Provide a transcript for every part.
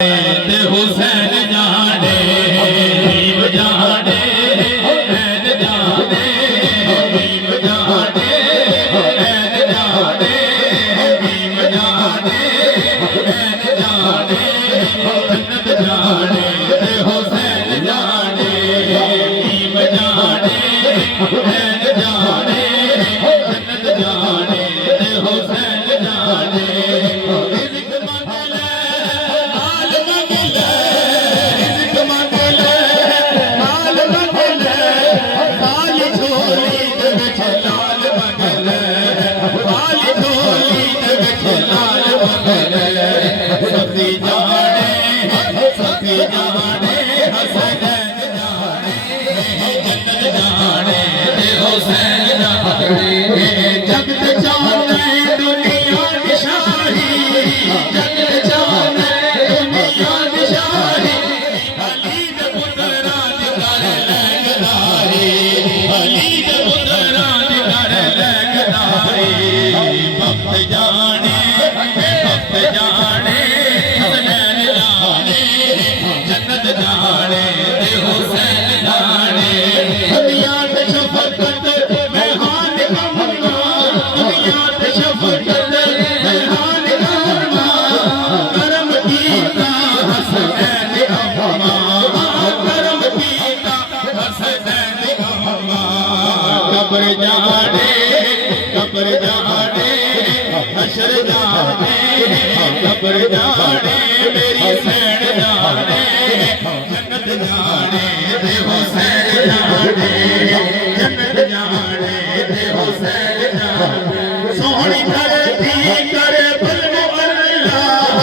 हुसैन जाने नीम जाने ऐन जाने नीम जाने ऐन जाने नीम जाने ऐन जाने जन्नत जाने हुसैन जाने नीम जाने ऐन जाने जन्नत जाने हुसैन जाने कब्र जाने हशर जाने कब्र जाने मेरी सैन जाने जन्नत जाने हुसैन जाने जन्नत जाने हुसैन जाने सोहनी धरती करे बल अल्लाह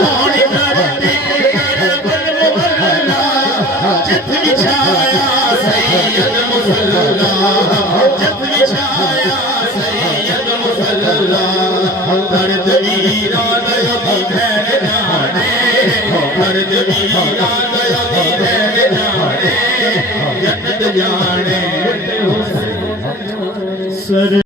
सोहनी धरती करे बल अल्लाह जित बिछाया सैयद मुसल्ला जित बिछाया दर्द वीरा दया भैन जाने दर्द वीरा दया भैन जाने जन्नत जाने सर